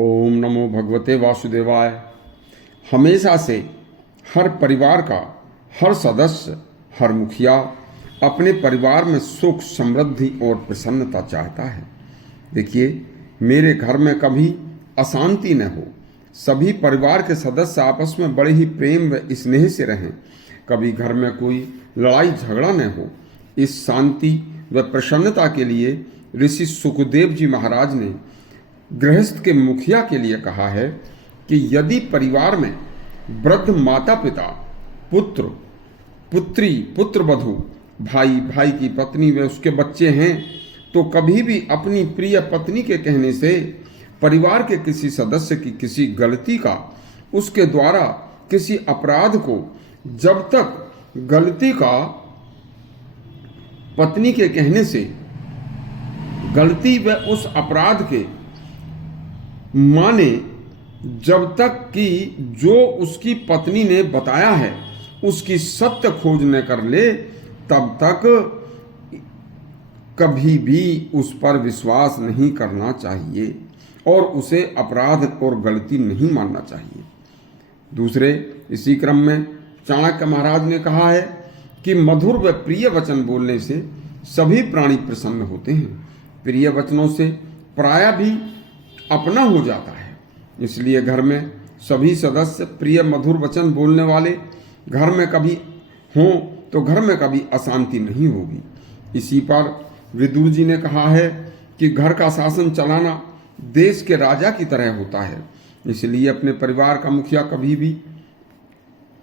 ओम नमो भगवते वासुदेवाय। हमेशा से हर परिवार का हर सदस्य, हर मुखिया अपने परिवार में सुख, समृद्धि और प्रसन्नता चाहता है। देखिए, मेरे घर में कभी अशांति न हो, सभी परिवार के सदस्य आपस में बड़े ही प्रेम व स्नेह से रहें, कभी घर में कोई लड़ाई झगड़ा न हो। इस शांति व प्रसन्नता के लिए ऋषि सुखदेव जी महाराज ने गृहस्थ के मुखिया के लिए कहा है कि यदि परिवार में वृद्ध माता पिता, पुत्र पुत्री, पुत्र वधू, भाई भाई की पत्नी व उसके बच्चे हैं, तो कभी भी अपनी प्रिय पत्नी के कहने से परिवार के किसी सदस्य की किसी गलती का, उसके द्वारा किसी अपराध को, जब तक गलती का पत्नी के कहने से गलती व उस अपराध के माने, जब तक कि जो उसकी पत्नी ने बताया है उसकी सत्य खोज न कर ले, तब तक कभी भी उस पर विश्वास नहीं करना चाहिए और उसे अपराध और गलती नहीं मानना चाहिए। दूसरे, इसी क्रम में चाणक्य महाराज ने कहा है कि मधुर व प्रिय वचन बोलने से सभी प्राणी प्रसन्न होते हैं। प्रिय वचनों से प्राय भी अपना हो जाता है। इसलिए घर में सभी सदस्य प्रिय मधुर वचन बोलने वाले घर में कभी हों तो घर में कभी अशांति नहीं होगी। इसी पर विदुर जी ने कहा है कि घर का शासन चलाना देश के राजा की तरह होता है। इसलिए अपने परिवार का मुखिया कभी भी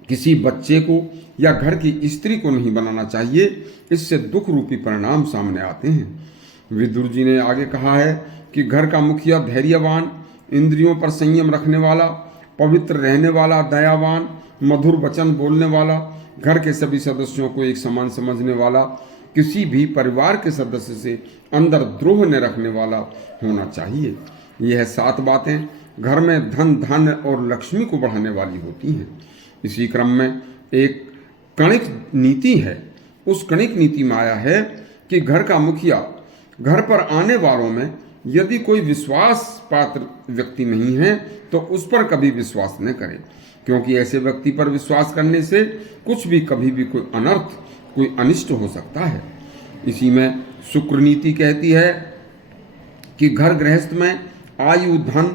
किसी बच्चे को या घर की स्त्री को नहीं बनाना चाहिए। इससे दुख रूपी परिणाम सामने आते हैं। विदुर जी ने आगे कहा है कि घर का मुखिया धैर्यवान, इंद्रियों पर संयम रखने वाला, पवित्र रहने वाला, दयावान, मधुर वचन बोलने वाला, घर के सभी सदस्यों को एक समान समझने वाला, किसी भी परिवार के सदस्य से अंदर द्रोह न रखने वाला होना चाहिए। यह 7 बातें घर में धन, धान्य और लक्ष्मी को बढ़ाने वाली होती हैं। इसी क्रम में एक कणिक नीति है। उस कणिक नीति में आया है कि घर का मुखिया घर पर आने वालों में यदि कोई विश्वास पात्र व्यक्ति नहीं है तो उस पर कभी विश्वास न करें, क्योंकि ऐसे व्यक्ति पर विश्वास करने से कुछ भी कभी भी कोई अनर्थ, कोई अनिष्ट हो सकता है। इसी में शुक्र नीति कहती है कि घर गृहस्थ में आयु, धन,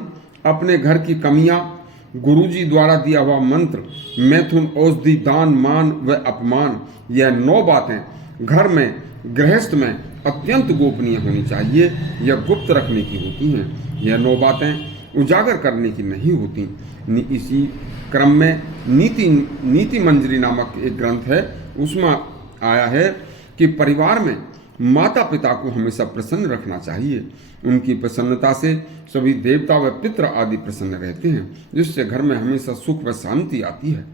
अपने घर की कमियां, गुरुजी द्वारा दिया हुआ मंत्र, मैथुन, औषधि, दान, मान व अपमान, यह 9 बातें घर में गृहस्थ में अत्यंत गोपनीय होनी चाहिए या गुप्त रखने की होती हैं। यह 9 बातें उजागर करने की नहीं होती। इसी क्रम में नीति मंजरी नामक एक ग्रंथ है, उसमें आया है कि परिवार में माता पिता को हमेशा प्रसन्न रखना चाहिए। उनकी प्रसन्नता से सभी देवता व पितृ आदि प्रसन्न रहते हैं, जिससे घर में हमेशा सुख व शांति आती है।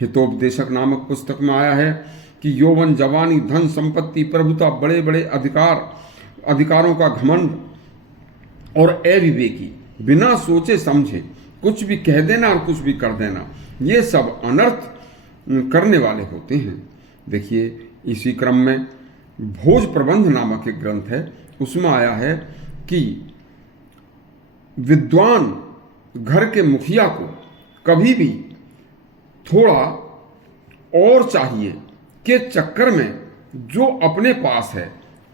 हितोपदेशक नामक पुस्तक में आया है कि यौवन, जवानी, धन, संपत्ति, प्रभुता, बड़े बड़े अधिकारों का घमंड और अविवेकी, बिना सोचे समझे कुछ भी कह देना और कुछ भी कर देना, ये सब अनर्थ करने वाले होते हैं। देखिए, इसी क्रम में भोज प्रबंध नामक एक ग्रंथ है, उसमें आया है कि विद्वान घर के मुखिया को कभी भी थोड़ा और चाहिए के चक्कर में जो अपने पास है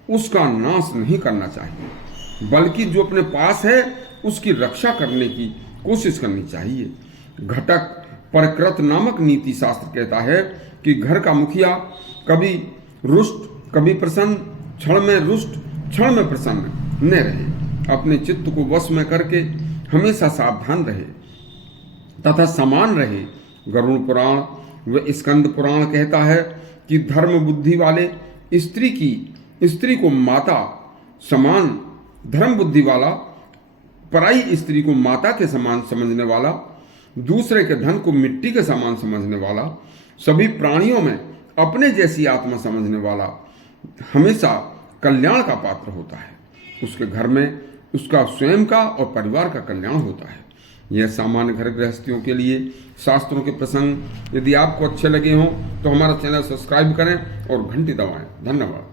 उसका नाश नहीं करना चाहिए, बल्कि जो अपने पास है उसकी रक्षा करने की कोशिश करनी चाहिए। घटक परकृत नामक नीति शास्त्र कहता है कि घर का मुखिया कभी रुष्ट, कभी प्रसन्न, क्षण में रुष्ट, क्षण में प्रसन्न न रहे। अपने चित्त को वश में करके हमेशा सावधान रहे तथा समान रहे। गरुड़ पुराण व स्कंद पुराण कहता है कि धर्म बुद्धि वाले स्त्री को माता समान, धर्म बुद्धि वाला पराई स्त्री को माता के समान समझने वाला, दूसरे के धन को मिट्टी के समान समझने वाला, सभी प्राणियों में अपने जैसी आत्मा समझने वाला हमेशा कल्याण का पात्र होता है। उसके घर में उसका स्वयं का और परिवार का कल्याण होता है। यह सामान्य घर गृहस्थियों के लिए शास्त्रों के प्रसंग यदि आपको अच्छे लगे हों तो हमारा चैनल सब्सक्राइब करें और घंटी दबाएं। धन्यवाद।